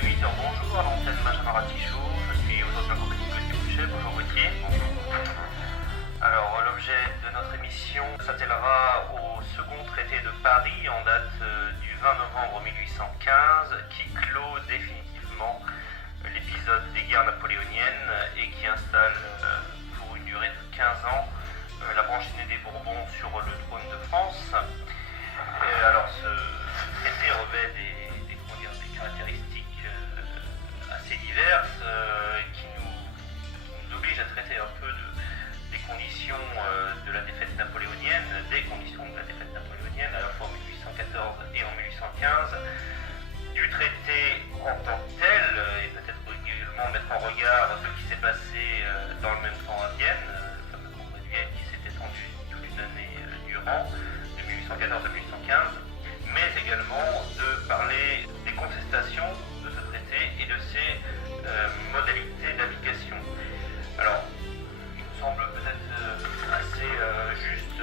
18h, bonjour, à l'antenne Benjamin Ratichot. Je suis aujourd'hui en compagnie de Gauthier Bouchet. Bonjour Gauthier. Alors, l'objet de notre émission s'attellera au second traité de Paris en date du 20 novembre 1815 qui clôt définitivement l'épisode des guerres napoléoniennes et qui installe pour une durée de 15 ans la branche aînée des Bourbons sur le trône de France. Et alors, ce traité revêt des caractéristiques assez diverses qui nous obligent à traiter un peu des conditions de la défaite napoléonienne, à la fois en 1814 et en 1815, du traité en tant que tel, et peut-être également mettre en regard ce qui s'est passé dans le même temps à Vienne, le fameux congrès de Vienne qui s'est étendu toute une année durant, de 1814 à 1815, mais également de parler des contestations de ce traité et de ses modalités d'application. Alors, il me semble peut-être assez juste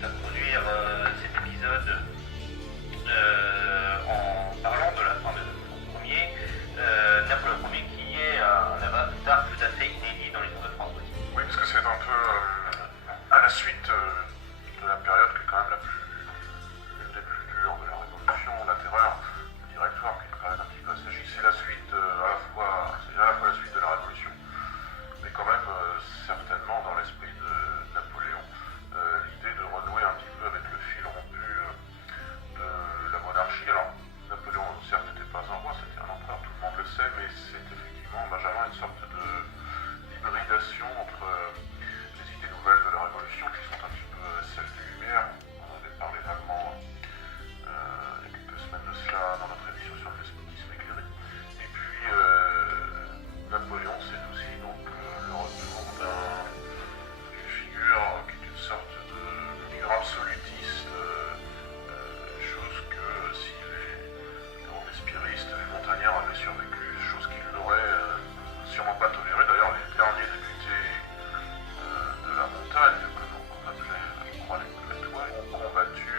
d'introduire cet épisode en parlant de la fin de Napoléon Ier. Napoléon Ier qui est un avatar tout à fait inédit dans l'histoire de France. Oui, parce que c'est un peu à la suite de la période qui est quand même l'une des plus dures de la Révolution, la terreur, le directoire, qui est une période un petit peu assagie. C'est la suite c'est à la fois la suite de la Révolution, mais quand même certainement dans l'esprit de Napoléon, l'idée de renouer un petit peu avec le fil rompu de la monarchie. Alors, Napoléon, certes, n'était pas un roi, c'était un empereur, tout le monde le sait, mais c'est effectivement, Benjamin, une sorte de hybridation entre les idées nouvelles de la Révolution, qui sont un petit peu celles des Lumières. On avait parlé vaguement il y a quelques semaines de cela dans notre émission sur le despotisme éclairé. Et puis, Napoléon, c'est aussi donc le retour d'une figure qui est une sorte de figure absolutiste, chose que si les robespierristes, les montagnards avaient survécu, chose qu'ils n'auraient sûrement pas toléré. D'ailleurs, les derniers députés de la montagne, que l'on appelait, je crois, les Couletois, ont combattu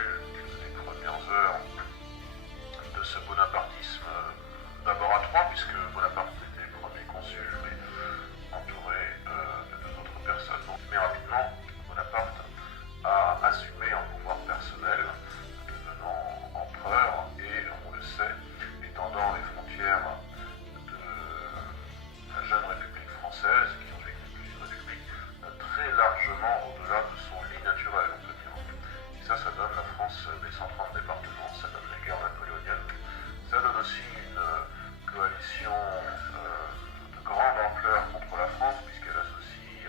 les premières heures de ce bonapartisme, d'abord à Troyes, puisque Bonaparte était premier consul, mais entouré de deux autres personnes. Donc, mais rapidement, Bonaparte a assumé un pouvoir personnel, devenant empereur, et on le sait, étendant les frontières de la jeune République française, qui ensuite n'est plus une république, très largement au-delà de son lit naturel, on peut dire. Et ça donne la France des 130 départements, ça donne les guerres napoléoniennes, ça donne aussi une coalition de grande ampleur contre la France, puisqu'elle associe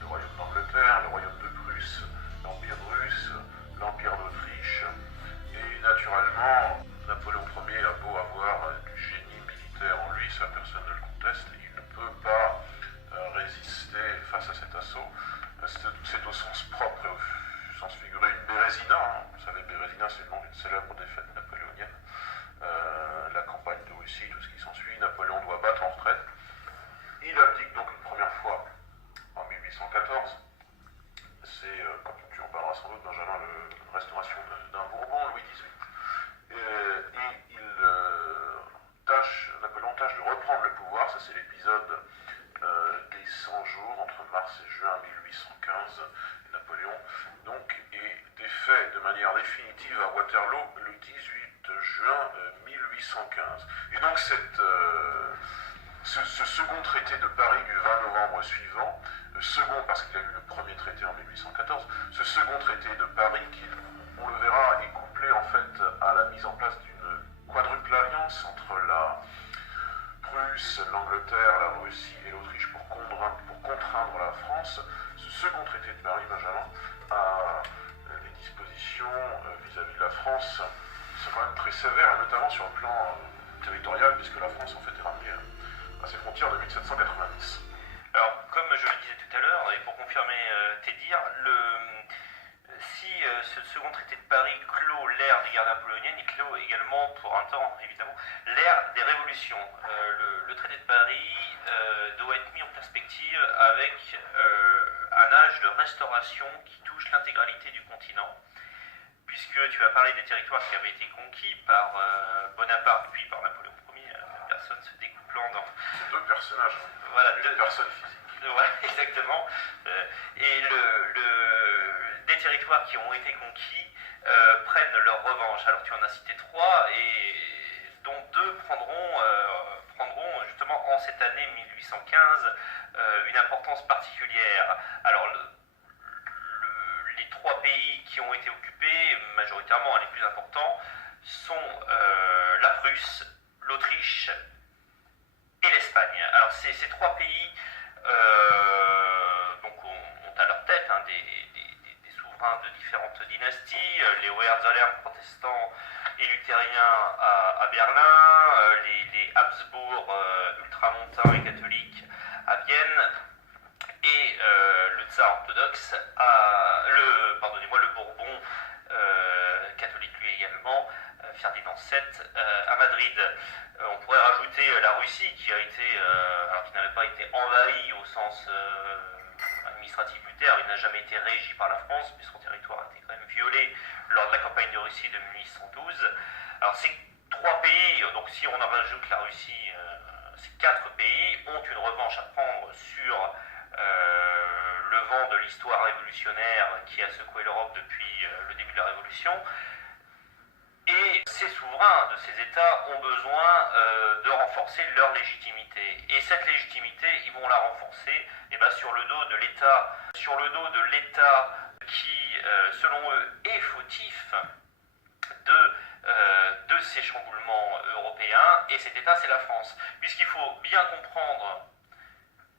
le royaume d'Angleterre, le royaume de Prusse, l'Empire russe, l'Empire d'Autriche, et naturellement, Napoléon Ier a beau avoir du génie militaire en lui, ça personne ne le conteste, il ne peut pas résister face à cet assaut. C'est au sens propre et au sens figuré une Bérésina. Vous savez, Bérésina, c'est le nom d'une célèbre défaite napoléonienne. La campagne de Russie, tout ce qui s'ensuit, Napoléon doit battre en retraite. Il abdique donc une première fois en 1814. C'est, comme tu en parleras sans doute, Benjamin, la restauration d'un Bourbon, Louis XVIII. Et Napoléon tâche de reprendre le pouvoir. Ça, c'est l'épisode des 100 jours entre mars et juin 1815. Et Napoléon donc est défait de manière définitive à Waterloo le 18 juin 1815. Et donc ce second traité de Paris du 20 novembre suivant, le second parce qu'il y a eu le premier traité en 1814, ce second traité de Paris qui, on le verra, est couplé en fait à la mise en place d'une quadruple alliance entre la Prusse, l'Angleterre, la Russie et l'Autriche pour contraindre la France. Ce second traité de Paris, Benjamin, a des dispositions vis-à-vis de la France sont quand même très sévères, notamment sur le plan territorial, puisque la France en fait est ramenée à ses frontières de 1790. Alors, comme je le disais tout à l'heure, et pour confirmer tes dires, si ce second traité de Paris clôt l'ère des guerres napoléoniennes, il clôt également, pour un temps évidemment, l'ère des révolutions. Le traité de Paris doit être mis en perspective avec un âge de restauration qui touche l'intégralité du continent, puisque tu as parlé des territoires qui avaient été conquis par Bonaparte puis par Napoléon Ier, personnes se découplant dans... C'est deux personnages, Voilà, deux personnes physiques. Ouais, exactement. Et des territoires qui ont été conquis prennent leur revanche. Alors tu en as cité 3, et dont 2 prendront justement en cette année 1815 une importance particulière. Alors les 3 pays qui ont été occupés, majoritairement les plus importants, sont la Prusse, l'Autriche et l'Espagne. Alors ces 3 pays donc ont à leur tête des souverains de différentes dynasties, les Hohenzollern protestants et luthériens à Berlin, les Habsbourg ultramontains et catholiques à Vienne, et le tsar orthodoxe le Bourbon catholique lui également, Ferdinand VII à Madrid. On pourrait rajouter la Russie qui n'avait pas été envahie au sens administratif du terme, il n'a jamais été régi par la France, mais son territoire a été quand même violé lors de la campagne de Russie de 1812. Alors ces 3 pays, donc si on en rajoute la Russie, ces 4 pays ont une revanche à prendre sur le vent de l'histoire révolutionnaire qui a secoué l'Europe depuis le début de la Révolution. Et ces souverains de ces États ont besoin de renforcer leur légitimité. Et cette légitimité, ils vont la renforcer sur le dos de l'État qui, selon eux, est fautif de ces chamboulements européens. Et cet État, c'est la France. Puisqu'il faut bien comprendre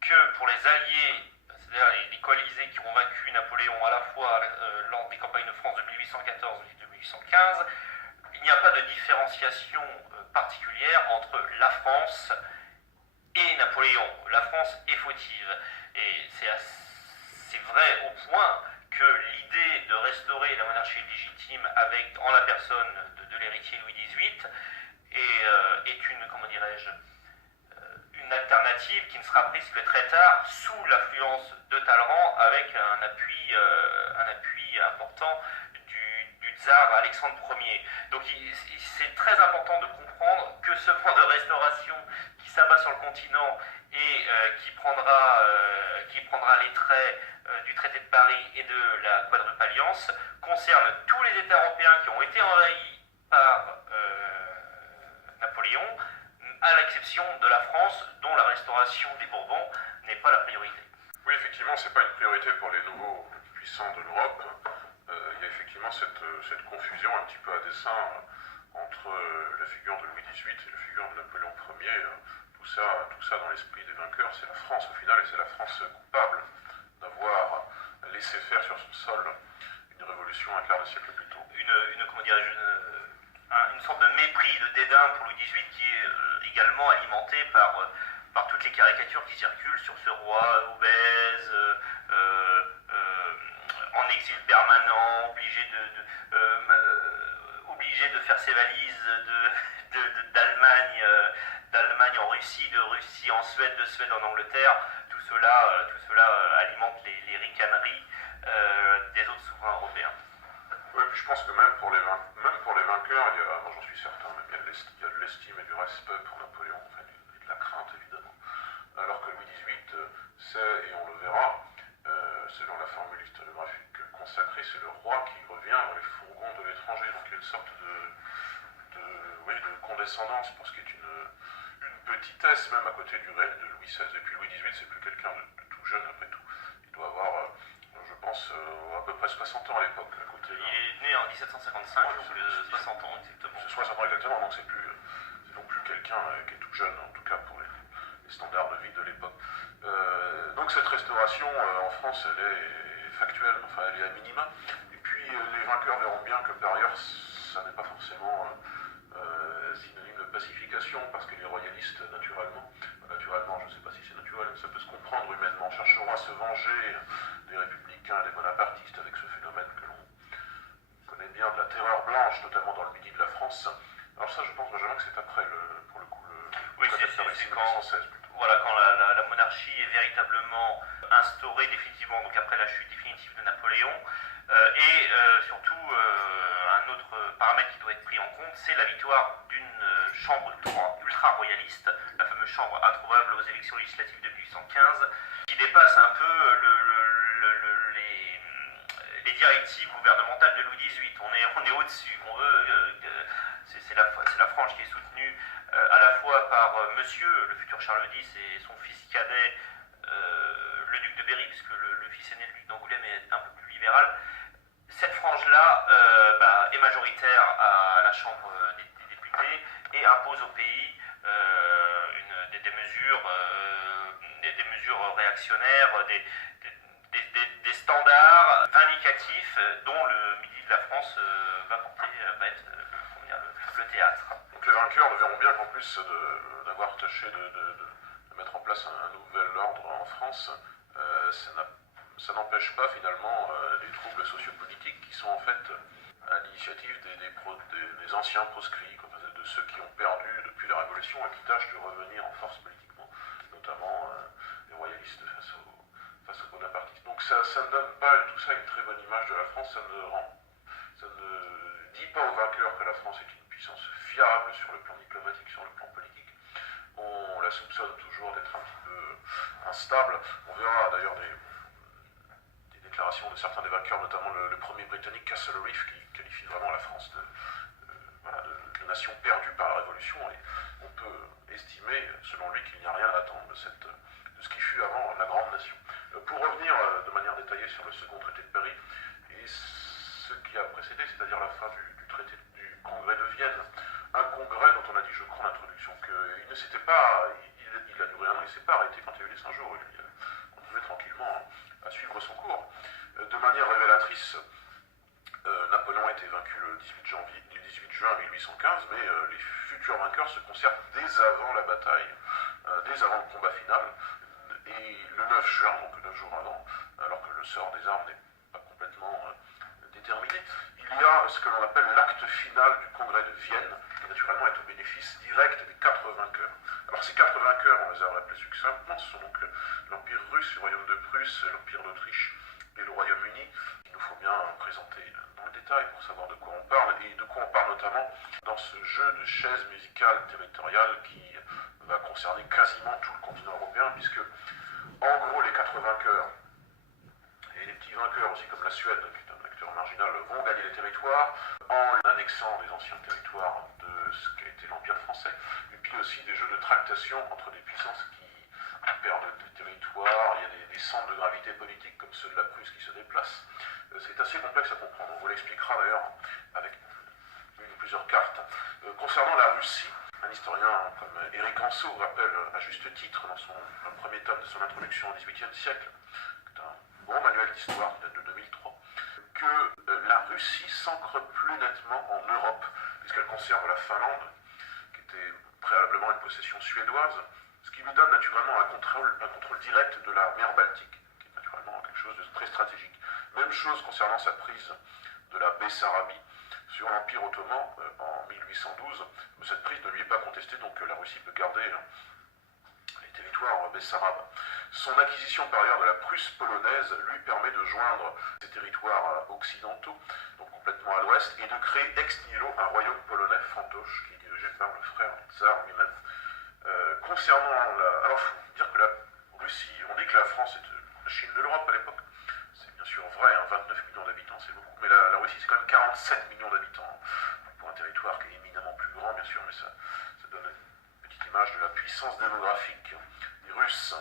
que pour les alliés, c'est-à-dire les coalisés qui ont vaincu Napoléon à la fois lors des campagnes de France de 1814 et de 1815, il n'y a pas de différenciation particulière entre la France et Napoléon. La France est fautive. Et c'est vrai au point que l'idée de restaurer la monarchie légitime en la personne de l'héritier Louis XVIII est une alternative qui ne sera prise que très tard, sous l'influence de Talleyrand, avec un appui important du tsar Alexandre Ier. Donc c'est très important de comprendre que ce vent de restauration qui s'abat sur le continent et qui prendra les traits du traité de Paris et de la quadruple alliance concerne tous les États européens qui ont été envahis par Napoléon, à l'exception de la France, dont la restauration des Bourbons n'est pas la priorité. Oui, effectivement, c'est pas une priorité pour les nouveaux puissants de l'Europe. Il y a effectivement cette confusion un petit peu à dessein entre la figure de Louis XVIII et la figure de Napoléon Ier. Tout ça dans l'esprit des vainqueurs, c'est la France au final, et c'est la France coupable d'avoir laissé faire sur son sol une révolution un quart de siècle plus tôt. Une sorte de mépris, de dédain pour Louis XVIII qui est également alimenté par toutes les caricatures qui circulent sur ce roi obèse, en exil permanent, obligé de faire ses valises d'Allemagne en Russie, de Russie en Suède, de Suède en Angleterre. Tout cela alimente les ricaneries des autres souverains européens. Oui, puis je pense que même pour les vainqueurs, moi j'en suis certain, il y a de l'estime et du respect pour Napoléon, enfin, et de la crainte évidemment. Alors que Louis XVIII, c'est, et on le verra, selon la formule historiographique consacrée, c'est le roi qui revient dans les fourgons de l'étranger. Donc il y a une sorte de condescendance pour ce qui est une petitesse même à côté du règne de Louis XVI. Et puis Louis XVIII, c'est plus quelqu'un de tout jeune après tout. Il doit avoir, je pense, à peu près 60 ans à l'époque. Il est né en 1755, donc 60 ans exactement. C'est 60 ans exactement, donc c'est non plus quelqu'un qui est tout jeune, en tout cas pour les standards de vie de l'époque. Donc cette restauration en France, elle est factuelle, enfin elle est à minima. Et puis les vainqueurs verront bien que par ailleurs, ça n'est pas forcément synonyme de pacification, parce que les royalistes, naturellement, je ne sais pas si c'est naturel, ça peut se comprendre humainement, chercheront à se venger des républicains et des bonapartistes avec ce phénomène que l'on connaît bien de la terreur blanche, notamment dans le midi de la France. Alors ça, je pense, Benjamin, que c'est après, pour le coup, oui, c'est quand la monarchie est véritablement instaurée définitivement, donc après la chute définitive de Napoléon, et surtout un autre paramètre qui doit être pris en compte, c'est la victoire d'une chambre ultra-royaliste, la fameuse chambre introuvable aux élections législatives de 1815, qui dépasse un peu les directives gouvernementales de Louis XVIII. On est au-dessus. C'est la frange qui est soutenue à la fois par monsieur, le futur Charles X, et son fils cadet, le duc de Berry, puisque le fils aîné, le duc d'Angoulême, est un peu plus libéral. Cette frange-là est majoritaire à la Chambre des députés et impose au pays des mesures réactionnaires, des standards vindicatifs dont le Midi de la France va être le théâtre. Donc les vainqueurs ne verront bien qu'en plus d'avoir tâché de mettre en place un nouvel ordre en France, ça n'empêche pas finalement les troubles sociopolitiques qui sont en fait à l'initiative des anciens proscrits, de ceux qui ont perdu depuis la Révolution et qui tâchent de revenir en force politiquement, notamment les royalistes face aux bonapartistes. Donc ça ne donne pas tout ça une très bonne image de la France, ça ne dit pas aux vainqueurs que la France est une puissance fiable sur le plan diplomatique, sur le plan politique. On la soupçonne toujours d'être un petit peu instable. On verra d'ailleurs des déclarations de certains des vainqueurs, notamment le premier britannique Castlereagh, qui qualifie vraiment la France de nation perdue par la Révolution, et on peut estimer, selon lui, qu'il n'y a rien à attendre de ce qui fut avant la Grande Nation. Pour revenir de manière détaillée sur le second traité de Paris, et ce qui a précédé, c'est-à-dire la fin du traité du Congrès de Vienne, un congrès dont on a dit, je crois, en introduction, qu'il ne s'était pas, il a duré un an, il ne s'est pas arrêté quand il y a eu les 100 jours, il continuait tranquillement à suivre son cours. De manière révélatrice, Napoléon a été vaincu le 18 juin 1815, mais les futurs vainqueurs se concertent dès avant la bataille, dès avant le combat final, et le 9 juin, donc 9 jours avant, alors que le sort des armes n'est pas complètement déterminé, il y a ce que l'on appelle l'acte final du congrès de Vienne, qui naturellement est au bénéfice direct des 4 vainqueurs. Alors ces 4 vainqueurs, on les a rappelés succinctement, ce sont donc l'Empire russe, le Royaume de Prusse, l'Empire d'Autriche et le Royaume-Uni, qu'il nous faut bien présenter dans le détail pour savoir de quoi on parle, et de quoi on parle notamment dans ce jeu de chaises musicales territoriales qui va concerner quasiment tout le continent européen, puisque en gros les 4 vainqueurs, et les petits vainqueurs aussi comme la Suède, qui est un acteur marginal, vont gagner les territoires en annexant les anciens territoires de ce qu'a été l'Empire français, et puis aussi des jeux de tractation entre des puissances qui perdent des territoires. Il y a des centres de gravité politique comme ceux de la Prusse qui se déplacent. C'est assez complexe à comprendre, on vous l'expliquera d'ailleurs avec une ou plusieurs cartes. Concernant la Russie, un historien comme Éric Anceau rappelle à juste titre dans un premier tome de son introduction au XVIIIe siècle, c'est un bon manuel d'histoire qui date de 2003, que la Russie s'ancre plus nettement en Europe, puisqu'elle conserve la Finlande, qui était préalablement une possession suédoise, ce qui lui donne naturellement un contrôle direct de la mer Baltique, qui est naturellement quelque chose de très stratégique. Même chose concernant sa prise de la Bessarabie sur l'Empire ottoman en 1812. Cette prise ne lui est pas contestée, donc la Russie peut garder les territoires bessarabes. Son acquisition par ailleurs de la Prusse polonaise lui permet de joindre ces territoires occidentaux, donc complètement à l'ouest, et de créer ex nihilo un royaume polonais fantoche qui est dirigé par le frère du tsar lui-même. Concernant alors il faut dire que la Russie, on dit que la France est la Chine de l'Europe à l'époque. C'est bien sûr vrai, 29 millions d'habitants c'est beaucoup, mais la Russie c'est quand même 47 millions d'habitants, pour un territoire qui est éminemment plus grand bien sûr, mais ça donne une petite image de la puissance démographique des Russes.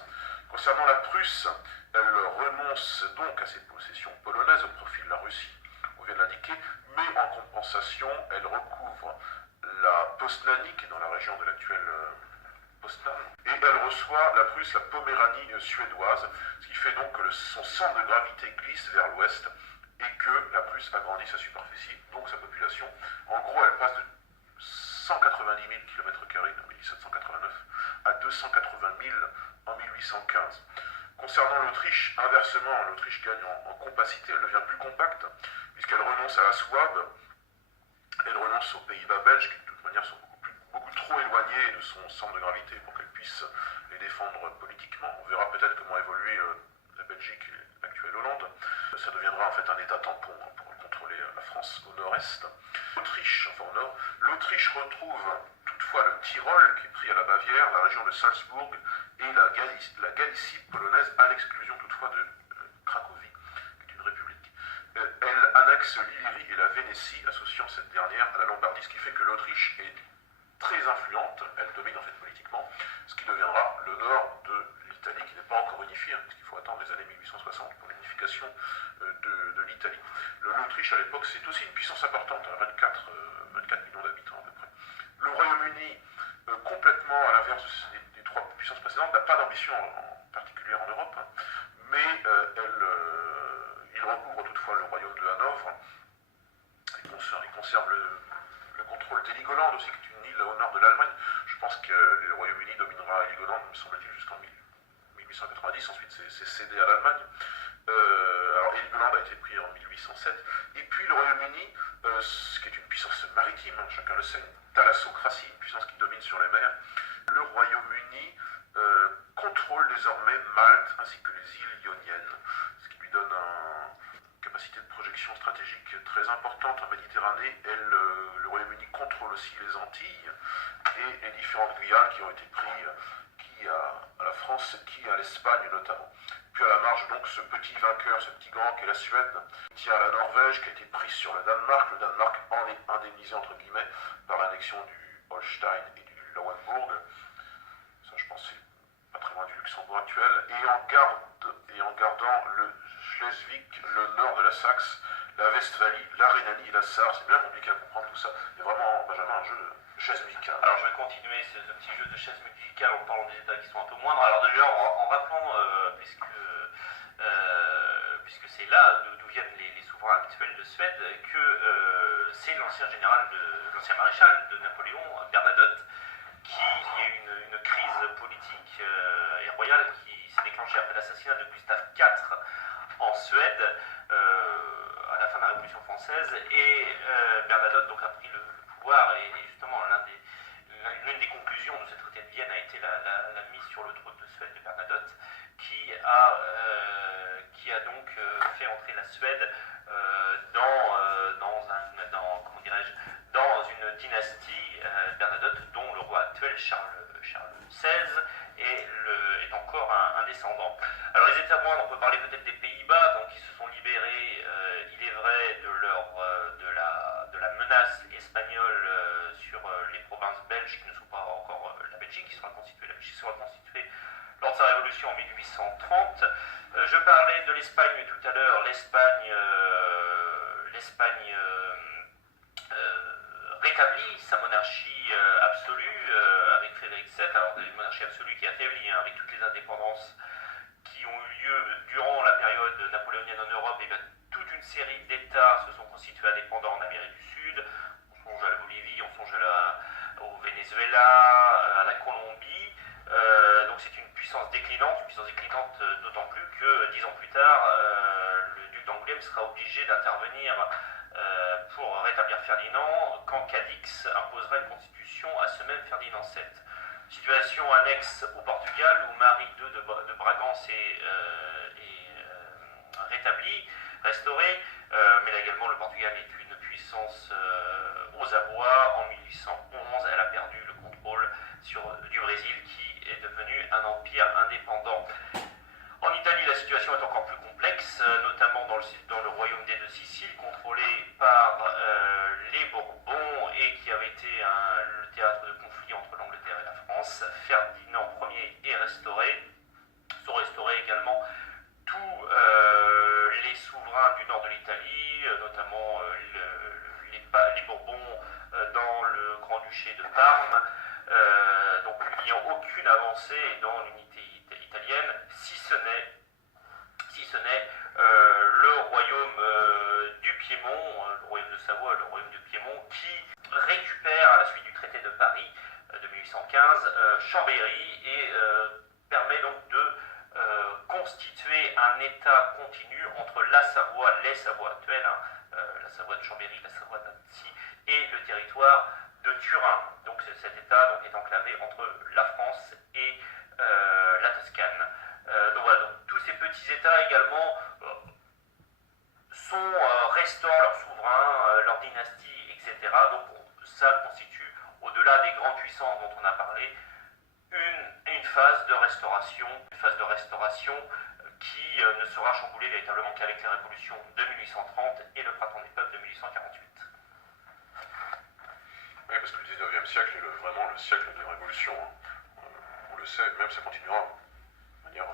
Concernant la Prusse, elle renonce donc à ses possessions polonaises au profit de la Russie, on vient de l'indiquer, mais en compensation, elle recouvre la Postnanie, qui est dans la région de l'actuelle Poznan, et elle reçoit, la Prusse, la Poméranie suédoise, ce qui fait donc que son centre de gravité glisse vers l'ouest et que la Prusse agrandit sa superficie, donc sa population. En gros, elle passe de 190 000 km² en 1789 à 280 000 en 1815. Concernant l'Autriche, inversement, l'Autriche gagne en compacité, elle devient plus compacte, puisqu'elle renonce à la Souabe, elle renonce aux Pays-Bas belges, qui de toute manière sont beaucoup trop éloignés de son centre de gravité pour qu'elle puisse les défendre politiquement. On verra peut-être comment évoluer la Belgique et l'actuelle Hollande. Ça deviendra en fait un état tampon pour contrôler la France. France au nord-est. L'Autriche, enfin au nord, l'Autriche retrouve toutefois le Tyrol qui est pris à la Bavière, la région de Salzbourg et la Galicie polonaise, à l'exclusion toutefois de Cracovie, qui est une république. Elle annexe l'Illyrie et la Vénétie, associant cette dernière à la Lombardie, ce qui fait que l'Autriche est très influente, elle domine en fait politiquement, ce qui deviendra le nord de l'Italie, qui n'est pas encore unifié, hein, parce qu'il faut attendre les années 1860 pour l'unification de l'Italie. L'Autriche à l'époque, c'est aussi une puissance importante, à 24 millions d'habitants à peu près. Le Royaume-Uni, complètement à l'inverse des trois puissances précédentes, n'a pas d'ambition en particulier en Europe, hein, mais il recouvre toutefois le royaume de Hanovre, il conserve le contrôle d'Heligoland aussi, qui est une île au nord de l'Allemagne. Je pense que le Royaume-Uni dominera Heligoland, me semble-t-il, jusqu'en 1890, ensuite c'est cédé à l'Allemagne. Alors Heligoland a été pris en 1807, et puis le Royaume-Uni, qui est une puissance maritime, hein, chacun le sait, une thalassocratie, une puissance qui domine sur les mers. Le Royaume-Uni contrôle désormais Malte ainsi que les îles Ioniennes, ce qui lui donne une capacité de projection stratégique très importante en Méditerranée. Le Royaume-Uni contrôle aussi les Antilles et les différentes Guyanes qui ont été prises, qui à la France, qui à l'Espagne notamment. Puis à la marge, donc, ce petit vainqueur, ce petit grand qui est la Suède, tient à la Norvège, qui a été prise sur le Danemark. Le Danemark en est indemnisé, entre guillemets, par l'annexion du Holstein et du Lauenbourg. Ça, je pense, c'est pas très loin du Luxembourg actuel. Et en gardant le Schleswig, le nord de la Saxe, la Westphalie, la Rhénanie et la Sarre. C'est bien compliqué à comprendre tout ça. C'est vraiment, Benjamin, un jeu de chaise musicale. Alors je vais continuer ce petit jeu de chaise musicale en parlant des états qui sont un peu moindres. Alors déjà en rappelant, puisque c'est là d'où viennent les souverains actuels de Suède, que c'est l'ancien maréchal de Napoléon, Bernadotte, qui a eu une crise politique et royale qui s'est déclenchée après l'assassinat de Gustave IV en Suède à la fin de la Révolution française, et Bernadotte donc a pris le pouvoir, et justement l'une des conclusions de ce traité de Vienne a été la mise sur le trône de Suède de Bernadotte, qui a donc fait entrer la Suède dans une dynastie, Bernadotte, dont le roi actuel Charles XVI est encore un descendant. Alors les États moindres, on peut parler peut-être des Pays-Bas, donc ils se sont libérés, il est vrai, de la menace espagnole sur les provinces belges qui ne sont pas encore la Belgique, qui sera constituée. La Belgique sera constituée lors de sa révolution en 1830. Je parlais de l'Espagne tout à l'heure. L'Espagne rétablit sa monarchie absolue avec Frédéric VII, alors une monarchie absolue qui est affaiblie, avec toutes les indépendances qui ont eu lieu durant la période napoléonienne en Europe. Et bien, toute une série d'États se sont constitués indépendants en Amérique du Sud. On songe à la Bolivie, on songe au Venezuela, à la Colombie. Donc c'est une puissance déclinante d'autant plus que 10 ans plus tard, le duc d'Angoulême sera obligé d'intervenir pour rétablir Ferdinand quand Cadix imposera une constitution à ce même Ferdinand VII. Situation annexe au Portugal, où Marie II de Bragance est restaurée, mais là également le Portugal est une puissance aux abois. En 1811, elle a perdu le contrôle du Brésil, qui est devenu un empire indépendant. En Italie, la situation est encore plus complexe, notamment dans le royaume des deux Siciles, contrôlé par les Bourbons, et qui avait été le théâtre de conflit entre l'Angleterre et la France. Ferdinand Ier est restauré. Sont restaurés également tous les souverains du nord de l'Italie, notamment les Bourbons dans le Grand-Duché de Parme. Donc il n'y a aucune avancée dans l'unité italienne, si ce n'est le royaume du Piémont, le royaume de Savoie, le royaume du Piémont, qui récupère à la suite du traité de Paris de 1815 Chambéry, et permet donc de constituer un État continu entre les Savoies actuelles, la Savoie de Chambéry, la Savoie d'Annecy, et le territoire de Turin. Donc cet État est enclavé entre la France et la Toscane. Donc voilà, donc, tous ces petits États également restaurent leur souverain. dynasties, etc. Donc ça constitue, au-delà des grandes puissances dont on a parlé, une phase de restauration, qui ne sera chamboulée véritablement qu'avec les révolutions de 1830 et le printemps des peuples de 1848. Oui, parce que le 19e siècle est vraiment le siècle des révolutions. On le sait, même ça continuera de manière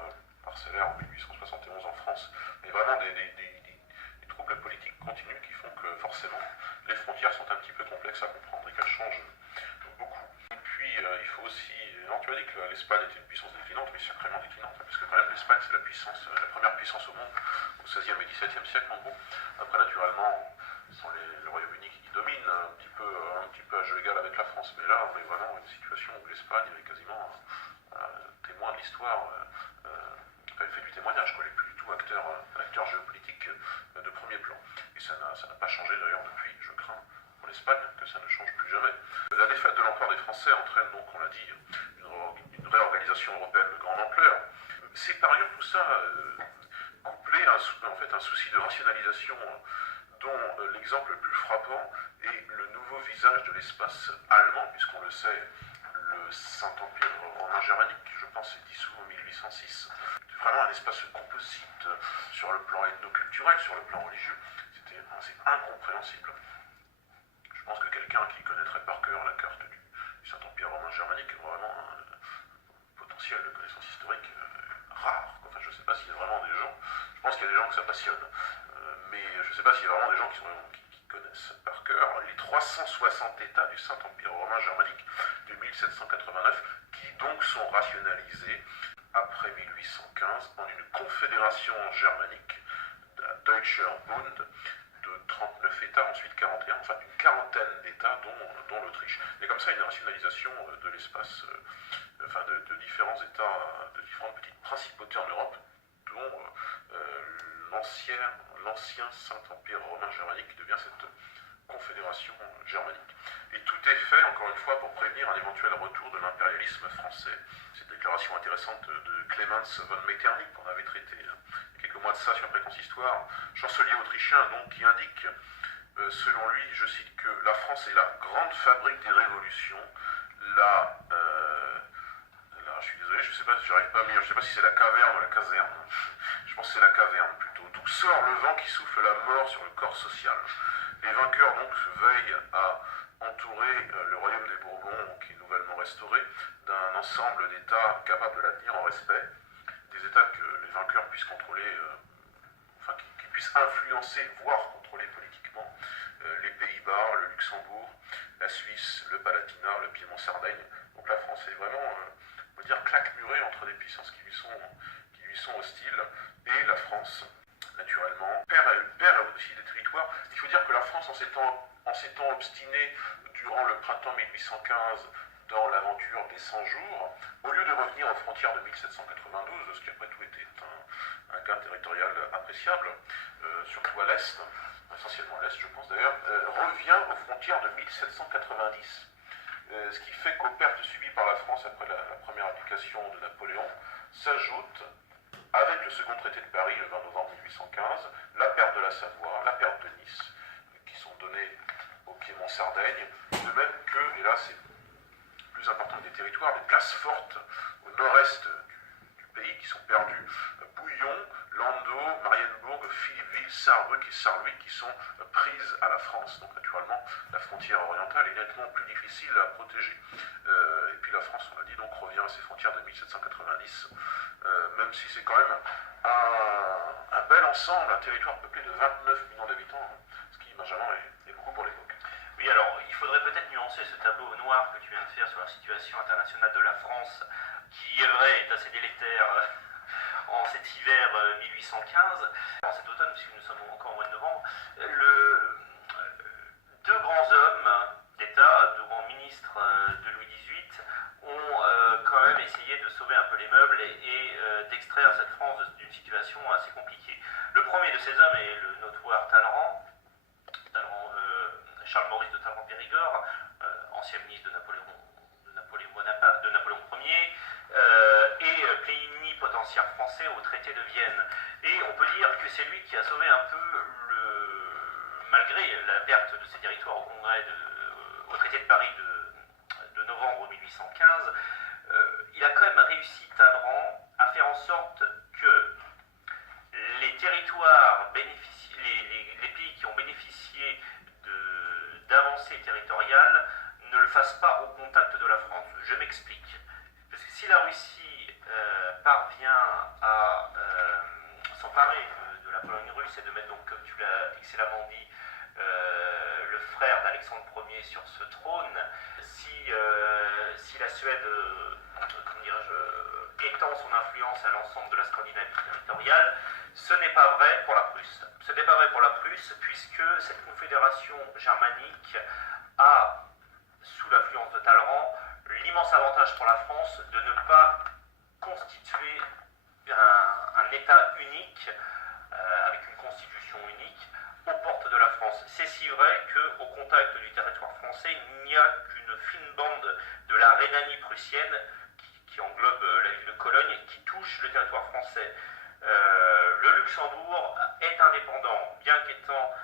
parcellaire en 1871 en France. Mais vraiment des troubles politiques continus qui font que forcément les frontières sont un petit peu complexes à comprendre et qu'elles changent beaucoup. Et puis il faut aussi... Non, tu as dit que l'Espagne était une puissance déclinante, mais sacrément déclinante, parce que quand même l'Espagne c'est la première puissance au monde au XVIe et XVIIe siècle en gros. Après naturellement, ce sont le Royaume-Uni qui domine un petit peu à jeu égal avec la France, mais là on est vraiment dans une situation où l'Espagne est quasiment témoin de l'histoire, elle fait du témoignage, quoi. Elle n'est plus du tout un acteur géopolitique de premier plan. Et ça n'a pas changé d'ailleurs depuis, je crains, pour l'Espagne, que ça ne change plus jamais. La défaite de l'empereur des Français entraîne donc, on l'a dit, une réorganisation européenne de grande ampleur. C'est par ailleurs tout ça couplé à un souci de rationalisation dont l'exemple le plus frappant est le nouveau visage de l'espace allemand, puisqu'on le sait, le Saint-Empire romain germanique, je pense, est dissous en 1806. C'est vraiment un espace composite sur le plan ethnoculturel, sur le plan religieux. C'est incompréhensible. Je pense que quelqu'un qui connaîtrait par cœur la carte du Saint-Empire romain germanique a vraiment un potentiel de connaissance historique rare. Enfin, je ne sais pas s'il y a vraiment des gens. Je pense qu'il y a des gens que ça passionne. Mais je ne sais pas s'il y a vraiment des gens qui connaissent par cœur les 360 États du Saint-Empire romain germanique de 1789, qui donc sont rationalisés après 1815 en une confédération germanique, la Deutscher Bund, de 39 États, ensuite 41, enfin une quarantaine d'États, dont l'Autriche. Et comme ça, une rationalisation de l'espace, de différents États, de différentes petites principautés en Europe, dont l'ancien Saint-Empire romain germanique devient cette confédération germanique. Et tout est fait, encore une fois, pour prévenir un éventuel retour de l'impérialisme français. Cette déclaration intéressante de Clemens von Metternich, qu'on avait traité il y a quelques mois de ça sur Préconsistoire, chancelier autrichien, donc, qui indique, selon lui, je cite, que la France est la grande fabrique des révolutions, je suis désolé, je ne sais pas si j'arrive pas à me lire, je ne sais pas si c'est la caverne ou la caserne, je pense que c'est la caverne plutôt, d'où sort le vent qui souffle la mort sur le corps social. Les vainqueurs donc veillent à entourer le royaume des Bourbons, qui est nouvellement restauré, d'un ensemble d'États capables de la tenir en respect, des États que les vainqueurs puissent contrôler, qui puissent influencer, voire contrôler politiquement, les Pays-Bas, le Luxembourg, la Suisse, le Palatinat, le Piémont-Sardaigne. Donc la France est vraiment, on peut dire, claque-murée entre des puissances qui lui sont hostiles, et la France, naturellement, perd aussi des territoires. Il faut dire que la France, en s'étant obstinée durant le printemps 1815 dans l'aventure des 100 jours, au lieu de revenir aux frontières de 1792, ce qui après tout était un gain territorial appréciable, surtout à l'Est, essentiellement à l'Est je pense d'ailleurs, revient aux frontières de 1790. Ce qui fait qu'aux pertes subies par la France après la première abdication de Napoléon s'ajoute, avec le second traité de Paris, le 20 novembre 1815, la perte de la Savoie, la perte de Nice, qui sont données au Piémont-Sardaigne, de même que, et là c'est plus important que des territoires, des places fortes au nord-est du pays qui sont perdues, Bouillon, Landau, Marienbourg, Philippeville, Sarrebruck et Sarrelouis qui sont prises à la France. Donc naturellement, la frontière orientale est nettement plus difficile à protéger. Et puis la France, on l'a dit, donc revient à ses frontières de 1790, même si c'est quand même un bel ensemble, un territoire peuplé de 29 millions d'habitants, ce qui, Benjamin, est beaucoup pour l'époque. Oui, alors il faudrait peut-être nuancer ce tableau au noir que tu viens de faire sur la situation internationale de la France, qui est vrai est assez délétère en cet hiver 1815, en cet automne, puisque nous sommes encore au mois de novembre. Deux grands hommes d'État, deux grands ministres de Louis XVIII, ont quand même essayé de sauver un peu les meubles et d'extraire cette France d'une situation assez compliquée. Le premier de ces hommes est le notoire Talleyrand, Charles-Maurice de Talleyrand-Périgord, ancien ministre de Napoléon Ier, et plénipotentiaire français au traité de Vienne. Et on peut dire que c'est lui qui a sauvé un peu malgré la perte de ces territoires au traité de Paris de novembre 1815, il a quand même réussi Talleyrand à faire en sorte que les territoires les pays qui ont bénéficié d'avancées territoriales ne le fassent pas au contact de la France. Je m'explique. Parce que si la Russie parvient à s'emparer de la Pologne russe et de mettre, donc, comme tu l'as excellemment dit, le frère d'Alexandre Ier sur ce trône, si la Suède étend son influence à l'ensemble de la Scandinavie territoriale, ce n'est pas vrai pour la Prusse. Ce n'est pas vrai pour la Prusse puisque cette confédération germanique a, sous l'influence de Talleyrand, l'immense avantage pour la France de ne pas constituer un État unique, avec une constitution unique, aux portes de la France. C'est si vrai qu'au contact du territoire français, il n'y a qu'une fine bande de la Rhénanie prussienne qui englobe la ville de Cologne, qui touche le territoire français. Le Luxembourg est indépendant, bien qu'étant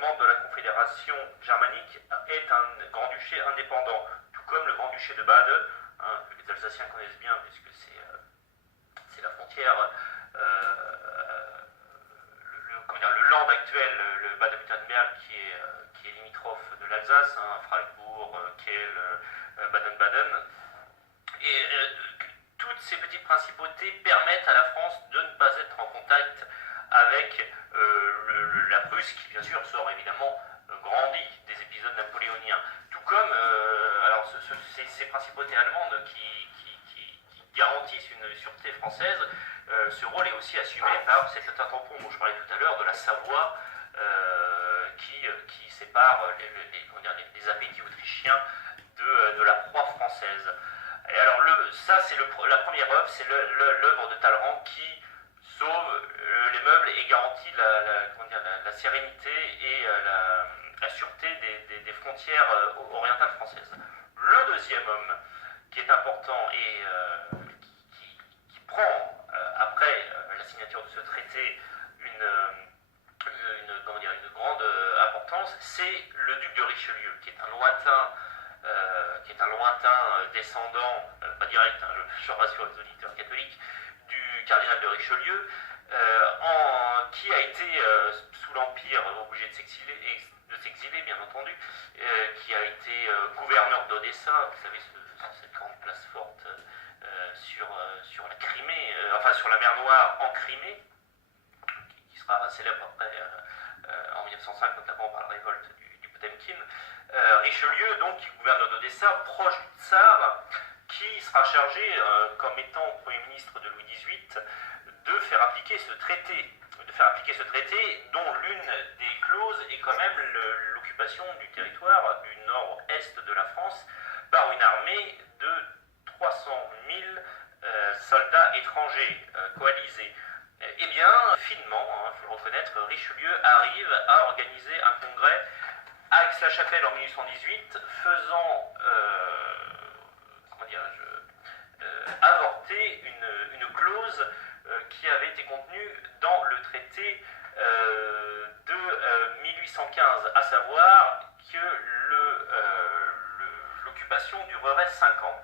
membre de la Confédération germanique, est un grand-duché indépendant, tout comme le grand-duché de Bade, que les Alsaciens connaissent bien puisque c'est la frontière, le land actuel, le Bade-Württemberg, qui est limitrophe de l'Alsace, Freiburg, Kiel, Baden-Baden. Et toutes ces petites principautés permettent à la France de ne pas être en contact avec la Prusse, qui bien sûr sort évidemment grandi des épisodes napoléoniens. Tout comme ces principautés allemandes qui garantissent une sûreté française, ce rôle est aussi assumé par cet tampon dont je parlais tout à l'heure de la Savoie, qui sépare les appétits autrichiens de la proie française. Et alors ça c'est la première œuvre, c'est l'œuvre de Talleyrand qui sauve les meubles et garantit la sérénité et la sûreté des frontières orientales françaises. Le deuxième homme qui est important et qui prend, après la signature de ce traité, une grande importance, c'est le duc de Richelieu, qui est un lointain descendant, pas direct, je rassure les auditeurs catholiques, du cardinal de Richelieu, qui a été, sous l'Empire, obligé de s'exiler, bien entendu, qui a été gouverneur d'Odessa, vous savez, cette grande place forte sur la Crimée, sur la mer Noire en Crimée, qui sera célèbre après en 1905, notamment par la révolte du Potemkin. Richelieu, donc, gouverneur d'Odessa, proche du tsar, qui sera chargé, comme étant Premier ministre de Louis XVIII, de faire appliquer ce traité, dont l'une des clauses est quand même l'occupation du territoire du nord-est de la France par une armée de 300 000 soldats étrangers coalisés. Eh bien, finement, il faut le reconnaître, Richelieu arrive à organiser un congrès à Aix-la-Chapelle en 1818, faisant avorter une clause qui avait été contenue dans le traité de 1815, à savoir que l'occupation durerait 5 ans.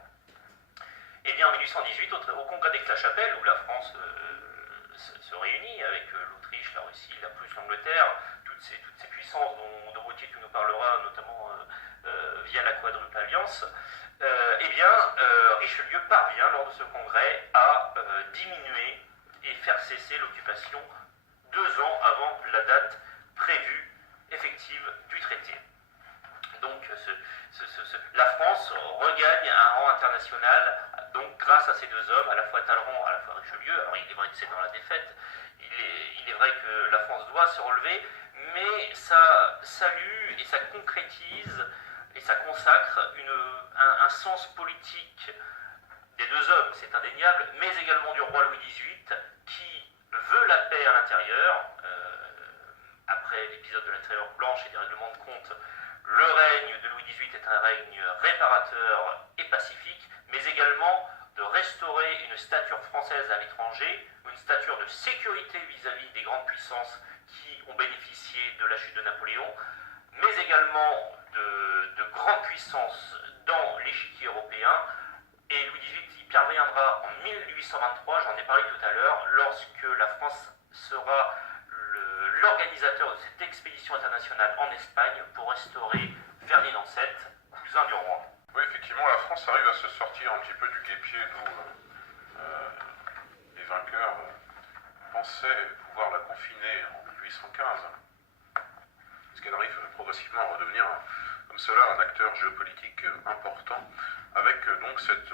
Et bien en 1818, au congrès d'Aix-la-Chapelle, où la France se réunit avec l'Autriche, la Russie, la Prusse, l'Angleterre, toutes ces puissances dont Gauthier tu nous parleras, notamment via la quadruple alliance, Richelieu parvient lors de ce congrès à diminuer et faire cesser l'occupation 2 ans avant la date prévue effective du traité. Donc la France regagne un rang international, donc grâce à ces 2 hommes, à la fois Talleyrand, à la fois Richelieu. Alors il est vrai que c'est dans la défaite, il est vrai que la France doit se relever, mais ça salue et ça concrétise et ça consacre un sens politique des 2 hommes, c'est indéniable, mais également du roi Louis XVIII, qui veut la paix à l'intérieur. Après l'épisode de la Terreur blanche et des règlements de compte, le règne de Louis XVIII est un règne réparateur et pacifique, mais également de restaurer une stature française à l'étranger, une stature de sécurité vis-à-vis des grandes puissances qui ont bénéficié de la chute de Napoléon, mais également de grandes puissances dans l'échiquier européen. Et Louis XVIII y parviendra en 1823, j'en ai parlé tout à l'heure, lorsque la France sera l'organisateur de cette expédition internationale en Espagne pour restaurer Ferdinand VII, cousin du roi. Oui, effectivement, la France arrive à se sortir un petit peu du guêpier d'où les vainqueurs pensaient pouvoir la confiner en 1815. Parce qu'elle arrive progressivement à redevenir comme cela un acteur géopolitique important, avec donc cette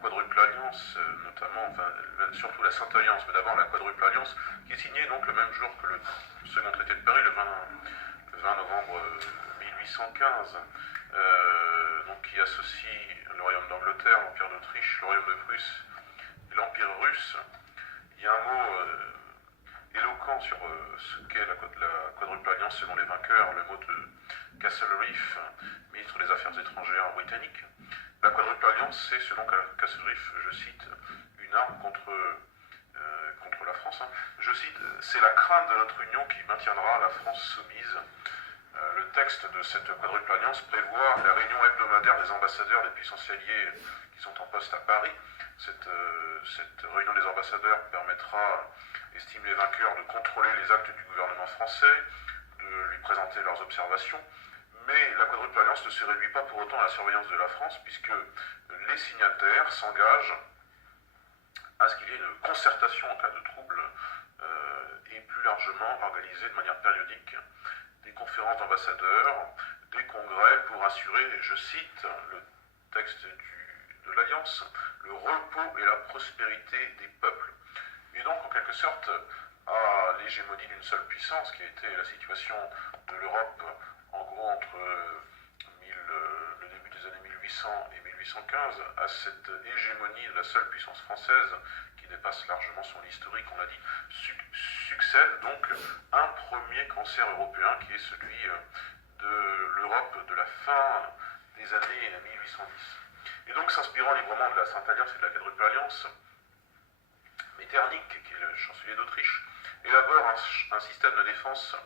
quadruple alliance, notamment, enfin, surtout la Sainte Alliance, mais d'abord la quadruple alliance, qui est signée donc le même jour que le second traité de Paris, le 20 novembre 1815, donc qui associe le royaume d'Angleterre, l'Empire d'Autriche, le royaume de Prusse et l'Empire russe. Il y a un mot éloquent sur ce qu'est la quadruple alliance selon les vainqueurs, le mot de Castlereagh, ministre des Affaires étrangères britannique. La quadruple alliance, c'est, selon Castlereagh, je cite, une arme contre la France. Je cite, c'est la crainte de notre union qui maintiendra la France soumise. Le texte de cette quadruple alliance prévoit la réunion hebdomadaire des ambassadeurs des puissances alliées qui sont en poste à Paris. Cette réunion des ambassadeurs permettra, estiment les vainqueurs, de contrôler les actes du gouvernement français, de lui présenter leurs observations. Mais la quadruple alliance ne se réduit pas pour autant à la surveillance de la France, puisque les signataires s'engagent à ce qu'il y ait une concertation en cas de trouble et plus largement organisée de manière périodique des conférences d'ambassadeurs, des congrès pour assurer, je cite le texte de l'Alliance, le repos et la prospérité des peuples. Et donc, en quelque sorte, à l'hégémonie d'une seule puissance, qui a été la situation de l'Europe, en gros, entre le début des années 1800 et 1815, à cette hégémonie de la seule puissance française, qui dépasse largement son historique, on l'a dit, succède donc un premier cancer européen, qui est celui de l'Europe de la fin des années 1810. Et donc, s'inspirant librement de la Sainte Alliance et de la Quadruple Alliance, Metternich, qui est le chancelier d'Autriche, élabore un système de défense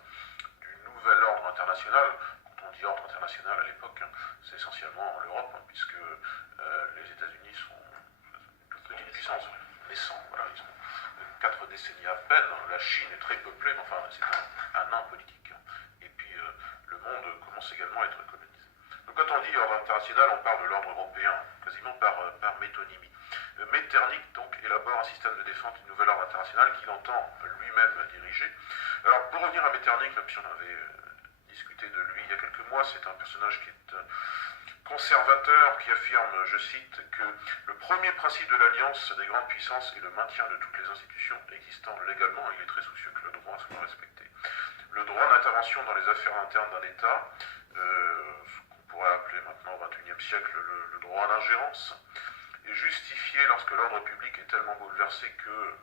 du nouvel ordre international. Quand on dit ordre international à l'époque, c'est essentiellement l'Europe, puisque les États-Unis sont une petite puissance, naissant, voilà, ils ont 4 décennies à peine. La Chine est très peuplée, mais enfin, c'est un nain politique. Et puis, le monde commence également à être colonisé. Donc, quand on dit ordre international, on parle de l'ordre européen, quasiment par métonymie. Metternich donc élabore un système de défense du nouvel ordre international qu'il entend lui-même diriger. Alors, pour revenir à Metternich, même si on avait discuté de lui il y a quelques mois, c'est un personnage qui est conservateur, qui affirme, je cite, que le premier principe de l'alliance des grandes puissances est le maintien de toutes les institutions existant légalement. Il est très soucieux que le droit soit respecté. Le droit d'intervention dans les affaires internes d'un État, ce qu'on pourrait appeler maintenant au XXIe siècle le droit d'ingérence, est justifié lorsque l'ordre public est tellement bouleversé que,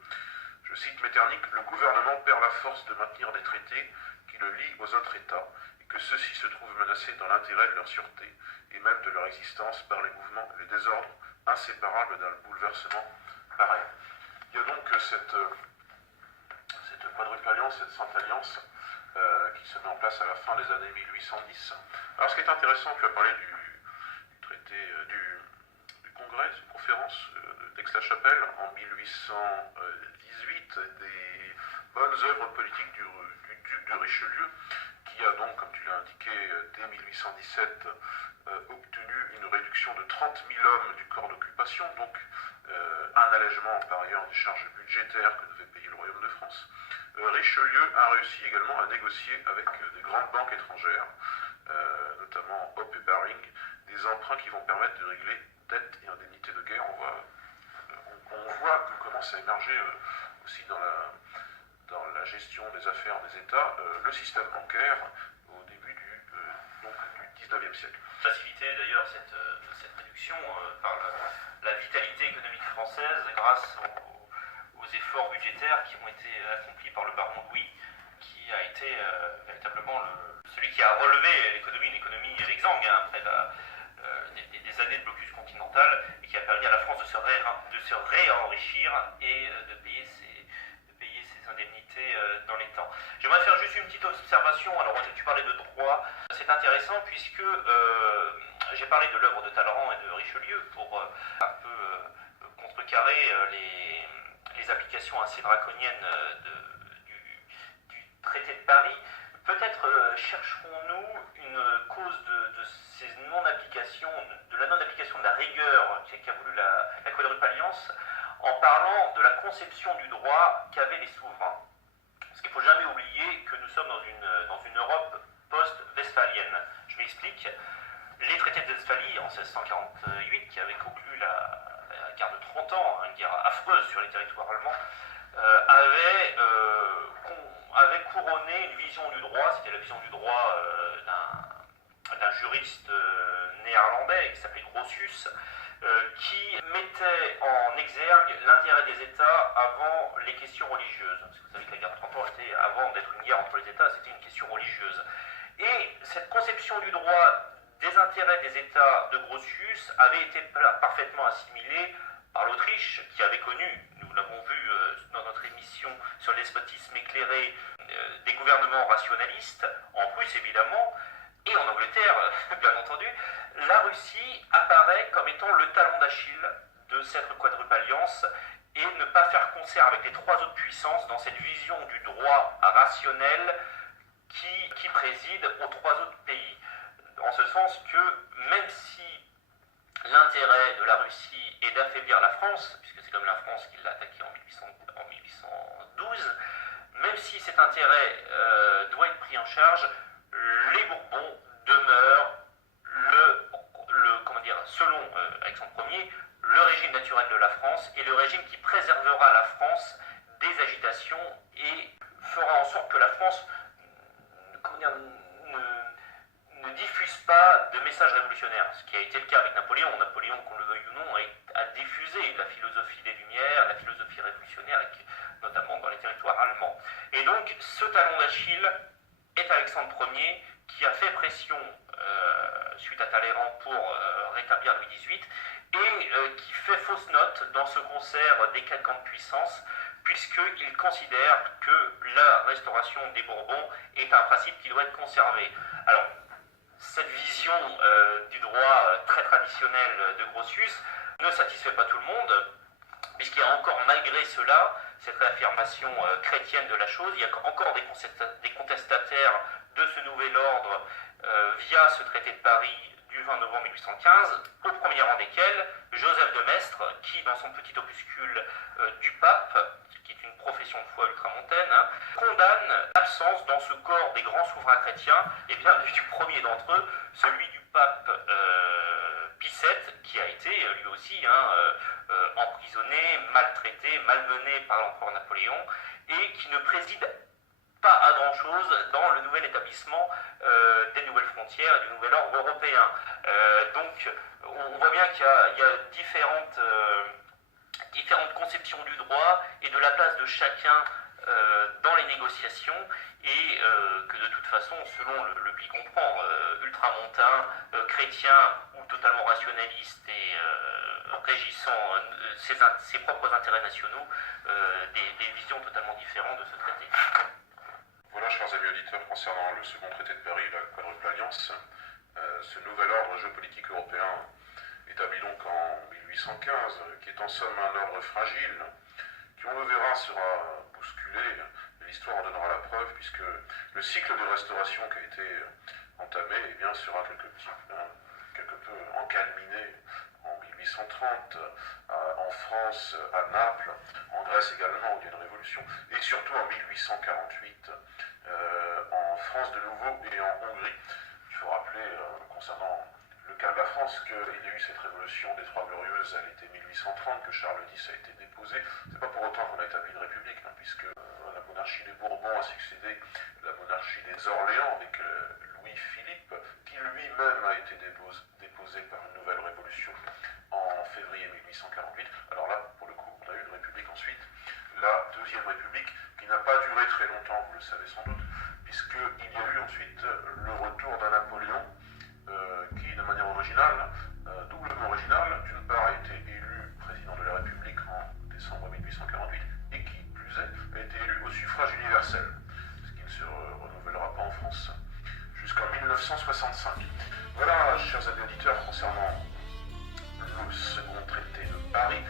je cite Metternich, le gouvernement perd la force de maintenir des traités qui le lient aux autres États et que ceux-ci se trouvent menacés dans l'intérêt de leur sûreté et même de leur existence par les mouvements et les désordres inséparables d'un bouleversement pareil. Il y a donc cette quadruple alliance, cette sainte alliance qui se met en place à la fin des années 1810. Alors, ce qui est intéressant, tu as parlé du traité du congrès, une conférence d'Aix-la-Chapelle en 1818, des bonnes œuvres politiques du duc de Richelieu, qui a donc, comme tu l'as indiqué, dès 1817, obtenu une réduction de 30 000 hommes du corps d'occupation, donc un allègement par ailleurs des charges budgétaires que devait payer le Royaume de France. Richelieu a réussi également à négocier avec des grandes banques étrangères, notamment Hope et Baring, des emprunts qui vont permettre de régler dettes et indemnités de guerre. On voit que commence à émerger aussi dans la gestion des affaires des États le système bancaire au début du 19e siècle. Faciliter d'ailleurs cette réduction par la vitalité économique française grâce aux efforts budgétaires qui ont été accomplis par le baron Louis, qui a été véritablement celui qui a relevé l'économie, une économie exsangue après des années de blocus continental, et qui a permis à la France de se réenrichir et de payer ses indemnité dans les temps. J'aimerais faire juste une petite observation. Alors, tu parlais de droit. C'est intéressant puisque j'ai parlé de l'œuvre de Talleyrand et de Richelieu pour un peu contrecarrer les applications assez draconiennes du traité de Paris. Peut-être chercherons-nous une cause de ces non-applications, de la non-application de la rigueur qu'a voulu la quadruple alliance, en parlant de la conception du droit qu'avaient les souverains. Parce qu'il ne faut jamais oublier que nous sommes dans une Europe post-westphalienne. Je m'explique. Les traités de Westphalie en 1648, qui avaient conclu la guerre de 30 ans, une guerre affreuse sur les territoires allemands, avait couronné une vision du droit, c'était la vision du droit d'un juriste néerlandais qui s'appelait Grotius, qui mettait en exergue l'intérêt des États avant les questions religieuses. Parce que vous savez que la guerre de 30 ans était, avant d'être une guerre entre les États, c'était une question religieuse. Et cette conception du droit des intérêts des États de Grotius avait été parfaitement assimilée par l'Autriche, qui avait connu, nous l'avons vu dans notre émission sur le despotisme éclairé, des gouvernements rationalistes, en Prusse évidemment, et en Angleterre, bien entendu. La Russie apparaît comme étant le talon d'Achille de cette quadruple alliance et ne pas faire concert avec les trois autres puissances dans cette vision du droit rationnel qui préside aux trois autres pays. En ce sens que même si l'intérêt de la Russie est d'affaiblir la France, puisque c'est comme la France qui l'a attaqué en 1812, même si cet intérêt doit être pris en charge, les Bourbons demeurent selon Alexandre Ier, le régime naturel de la France et le régime qui préservera la France des agitations et fera en sorte que la France ne diffuse pas de messages révolutionnaires, ce qui a été le cas avec Napoléon. Napoléon, qu'on le veuille ou non, a diffusé la philosophie des Lumières, la philosophie révolutionnaire, notamment dans les territoires allemands. Et donc, ce talon d'Achille est Alexandre Ier, qui a fait pression suite à Talleyrand pour rétablir Louis XVIII, et qui fait fausse note dans ce concert des quatre grandes puissances, puisqu'il considère que la restauration des Bourbons est un principe qui doit être conservé. Alors, cette vision du droit très traditionnel de Grotius ne satisfait pas tout le monde, puisqu'il y a encore, malgré cela, cette réaffirmation chrétienne de la chose, il y a encore des contestataires de ce nouvel ordre via ce traité de Paris du 20 novembre 1815, au premier rang desquels Joseph de Maistre, qui, dans son petit opuscule du pape, qui est une profession de foi ultramontaine, condamne l'absence dans ce corps des grands souverains chrétiens, et bien du premier d'entre eux, celui du pape Pie VII, qui a été lui aussi emprisonné, maltraité, malmené par l'empereur Napoléon, et qui ne préside pas à grand-chose dans le nouvel établissement des nouvelles frontières et du nouvel ordre européen. Donc on voit bien qu'il y a différentes conceptions du droit et de la place de chacun dans les négociations, et que de toute façon, selon le pli qu'on prend, ultramontain, chrétien ou totalement rationaliste et régissant ses propres intérêts nationaux, des visions totalement différentes de ce traité. Voilà, chers amis auditeurs, concernant le second traité de Paris, la quadruple alliance, ce nouvel ordre géopolitique européen établi donc en 1815, qui est en somme un ordre fragile, qui on le verra sera bousculé, l'histoire en donnera la preuve, puisque le cycle de restauration qui a été entamé sera quelque peu encalminé en 1830, en France, à Naples, en Grèce également, où il y a une révolution, et surtout en 1848, en France de nouveau et en Hongrie. Il faut rappeler, concernant le cas de la France, qu'il y a eu cette révolution des Trois Glorieuses à l'été 1830, que Charles X a été déposé. C'est pas pour autant qu'on a établi une république, puisque la monarchie des Bourbons a succédé la monarchie des Orléans avec Louis-Philippe, qui lui-même a été déposé par une nouvelle révolution en février 1848. Alors là, pour le coup, on a eu une république ensuite, la Deuxième République, qui n'a pas duré très longtemps, vous le savez sans doute, puisqu'il y a eu ensuite le retour d'un Napoléon qui, de manière originale, doublement originale, d'une part a été élu président de la République en décembre 1848, et qui, plus est, a été élu au suffrage 1865. Voilà, chers amis auditeurs, concernant le second traité de Paris.